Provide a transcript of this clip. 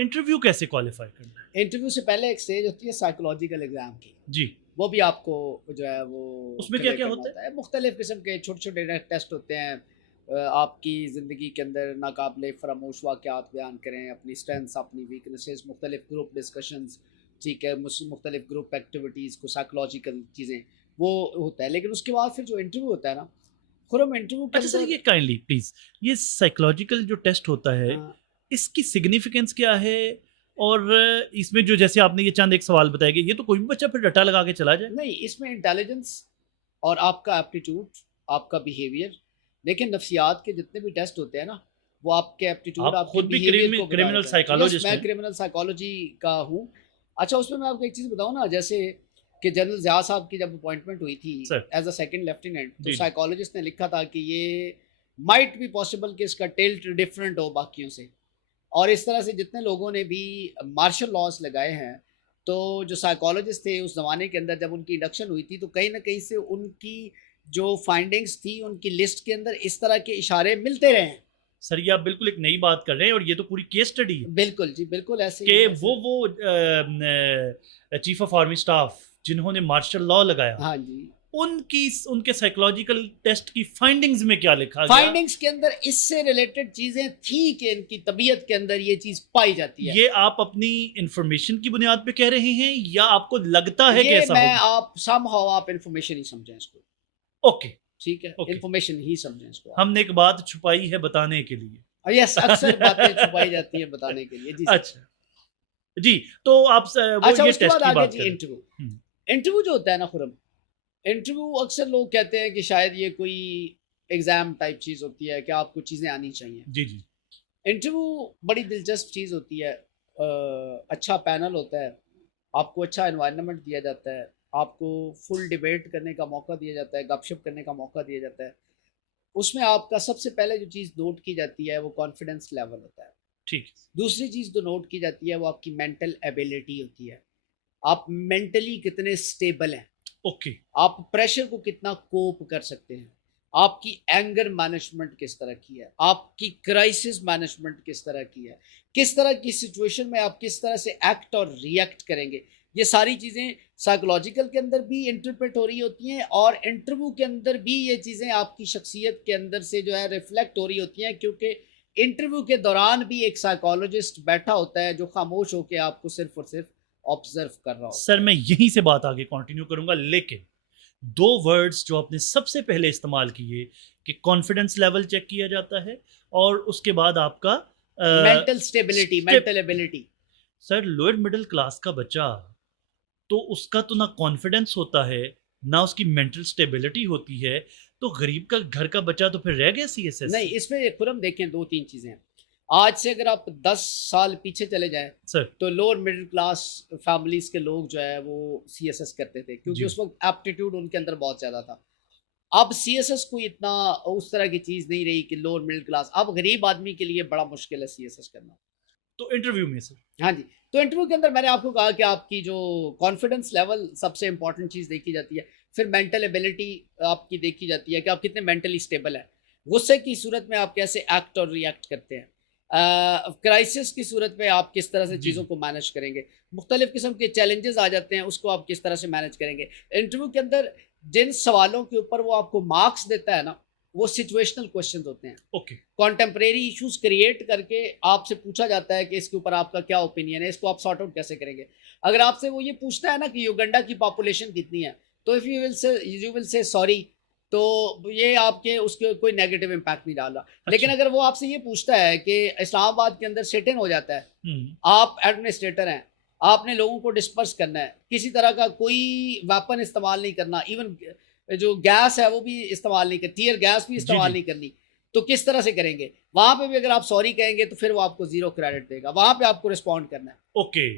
Interview कैसे qualify करना है? इंटरव्यू से पहले एक स्टेज होती है साइकोलॉजिकल एग्जाम की, जी, वो भी आपको जो है वो उसमें क्या क्लियर क्या करना होता है? होता है। मुख्तलिफ किस्म के छोटे छोटे टेस्ट होते हैं। आपकी ज़िंदगी के अंदर नाकाबिले फरामोश वाक़यात बयान करें, अपनी स्ट्रेंथ्स, अपनी वीकनेसेस, मुख्तलिफ ग्रुप डिस्कशंस, ठीक है, मुख्तलिफ ग्रुप एक्टिविटीज़ को साइकोलॉजिकल चीज़ें, वो होता है। लेकिन उसके बाद फिर जो इंटरव्यू होता है ना, खुरम इंटरव्यू के अच्छा सर, अंदर ये काइंडली प्लीज, ये साइकोलॉजिकल जो टेस्ट होता है, हाँ, इसकी सिग्निफिकेंस क्या है? और इसमें जो जैसे आपने ये चंद एक सवाल बताया कि ये तो कोई भी बच्चा फिर रट्टा लगा के चला जाए। नहीं, इसमें इंटेलिजेंस और आपका एप्टीट्यूड, आपका बिहेवियर, लेकिन नफ्सियात के जितने भी टेस्ट होते हैं ना, वो आपके एप्टीट्यूड, आप आपके खुद भी बिहेवियर को बता क्रिमिनल देते हैं। यस, साइकोलॉजिस्ट मैं हैं। क्रिमिनल साइकोलॉजी का हूँ। अच्छा, उसमें मैं आपको एक चीज़ बताऊँ ना, जैसे कि जनरल ज़िया साहब की जब अपॉइंटमेंट हुई थी sir. As a second lieutenant, तो जी जी। साइकोलॉजिस्ट ने लिखा था कि ये माइट बी पॉसिबल कि इसका टिल्ट डिफरेंट हो बाकियों से। और इस तरह से जितने लोगों ने भी मार्शल लॉज लगाए हैं, तो जो साइकोलॉजिस्ट थे उस ज़माने के अंदर जब उनकी इंडक्शन हुई थी, तो कहीं न कहीं से उनकी जो फाइंडिंग्स थी, उनकी लिस्ट के अंदर इस तरह के इशारे मिलते रहे हैं। सर, ये आप बिल्कुल एक नई बात कर रहे हैं और ये तो पूरी केस स्टडी है बिल्कुल जी, बिल्कुल ऐसे ही कि है, ऐसे वो चीफ ऑफ आर्मी स्टाफ जिन्होंने मार्शल लॉ लगाया, हाँ जी। उनकी उनके साइकोलॉजिकल टेस्ट की फाइंडिंग्स में क्या लिखा गया? फाइंडिंग्स के अंदर इससे रिलेटेड चीज़ें थी कि इनकी तबीयत के अंदर ये चीज़ पाई जाती है। ये आप अपनी इंफॉर्मेशन की बुनियाद पे कह रहे हैं या आपको लगता है कि ये ऐसा मैं होगा? आप समहाउ आप इन्फॉर्मेशन ही समझें इसको, ओके। ठीक है? ओके, इन्फॉर्मेशन ही समझें इसको आप। हमने एक बात छुपाई है बताने के लिए। यस, अक्सर बातें छुपाई जाती हैं बताने के लिए। जी सर। अच्छा जी, तो आप वो अच्छा, ये उसके टेस्ट बाद की आगे बात जी कर रहे इंटरव्यू। हैं। इंटरव्यू जो होता है ना खुरम, इंटरव्यू अक्सर लोग कहते हैं कि शायद ये कोई एग्ज़ाम टाइप चीज़ होती है कि आपको चीज़ें आनी चाहिए। जी जी। इंटरव्यू बड़ी दिलचस्प चीज़ होती है। अच्छा पैनल होता है, आपको अच्छा एनवायरनमेंट दिया जाता है, आपको फुल डिबेट करने का मौका दिया जाता है, गपशप करने का मौका दिया जाता है। उसमें आपका सबसे पहले जो चीज़ नोट की जाती है वो कॉन्फिडेंस लेवल होता है। ठीक है। दूसरी चीज़ जो नोट की जाती है वो आपकी मेंटल एबिलिटी होती है। आप मेंटली कितने स्टेबल हैं, ओके। आप प्रेशर को कितना कोप कर सकते हैं, आपकी एंगर मैनेजमेंट किस तरह की है, आपकी क्राइसिस मैनेजमेंट किस तरह की है, किस तरह की सिचुएशन में आप किस तरह से एक्ट और रिएक्ट करेंगे। ये सारी चीज़ें साइकोलॉजिकल के अंदर भी इंटरप्रेट हो रही होती हैं और इंटरव्यू के अंदर भी ये चीज़ें आपकी शख्सियत के अंदर से जो है रिफ्लेक्ट हो रही होती हैं, क्योंकि इंटरव्यू के दौरान भी एक साइकोलॉजिस्ट बैठा होता है जो खामोश होकर आपको सिर्फ और सिर्फ ऑब्जर्व कर रहा होता सर, है। मैं यहीं से बात आगे कंटिन्यू करूंगा, लेकिन दो वर्ड्स जो आपने सबसे पहले इस्तेमाल किए कि कॉन्फिडेंस लेवल चेक किया जाता है और उसके बाद आपका mental stability, step. Mental ability. Sir, lower middle class का बच्चा, तो उसका तो ना कॉन्फिडेंस होता है, ना उसकी मेंटल स्टेबिलिटी होती है, तो गरीब का घर का बच्चा तो फिर रह गया सीएसएस नहीं, से। इसमें खुरम देखें 2-3 चीज़ें हैं। आज से अगर आप 10 साल पीछे चले जाएँ, सर। तो लोअर मिडिल क्लास फैमिलीज़ के लोग जो है वो सीएसएस करते थे, क्योंकि जी। उस वक़्त एप्टीट्यूड उनके अंदर बहुत ज़्यादा था। अब सीएसएस कोई इतना उस तरह की चीज़ नहीं रही कि लोअर मिडिल क्लास, अब गरीब आदमी के लिए बड़ा मुश्किल है सीएसएस करना। तो इंटरव्यू में सर। हाँ जी, तो इंटरव्यू के अंदर मैंने आपको कहा कि आपकी जो कॉन्फिडेंस लेवल सबसे इम्पोर्टेंट चीज़ देखी जाती है। फिर मेंटल एबिलिटी आपकी देखी जाती है कि आप कितने मेंटली स्टेबल हैं। गुस्से की सूरत में आप कैसे एक्ट और रिएक्ट करते हैं। क्राइसिस की सूरत में आप किस तरह से जी चीज़ों जी। को मैनेज करेंगे। मुख्तलिफ़ किस्म के चैलेंजेस आ जाते हैं, उसको आप किस तरह से मैनेज करेंगे। इंटरव्यू के अंदर जिन सवालों के ऊपर वो आपको मार्क्स देता है ना, वो सिचुएशनल क्वेश्चंस होते हैं। ओके। कॉन्टेम्परेरी इश्यूज क्रिएट करके आपसे पूछा जाता है कि इसके ऊपर आपका क्या ओपिनियन है, इसको आप सॉर्ट आउट कैसे करेंगे। अगर आपसे वो ये पूछता है ना कि युगांडा की पॉपुलेशन कितनी है, तो if you will say sorry, तो ये आपके उसके कोई नेगेटिव इम्पैक्ट नहीं डाल रहा। लेकिन अच्छा। अगर वो आपसे ये पूछता है कि इस्लामाबाद के अंदर सिट इन हो जाता है, हम्म। आप एडमिनिस्ट्रेटर हैं, आपने लोगों को डिस्पर्स करना है, किसी तरह का कोई वेपन इस्तेमाल नहीं करना, इवन जो गैस है वो भी इस्तेमाल नहीं करनी, टीयर गैस भी जी इस्तेमाल जी। नहीं करनी। तो किस तरह से करेंगे? वहाँ पे भी अगर आप सॉरी कहेंगे तो फिर वो आपको ज़ीरो क्रेडिट देगा, वहाँ पे आपको रिस्पॉन्ड करना है। ओके।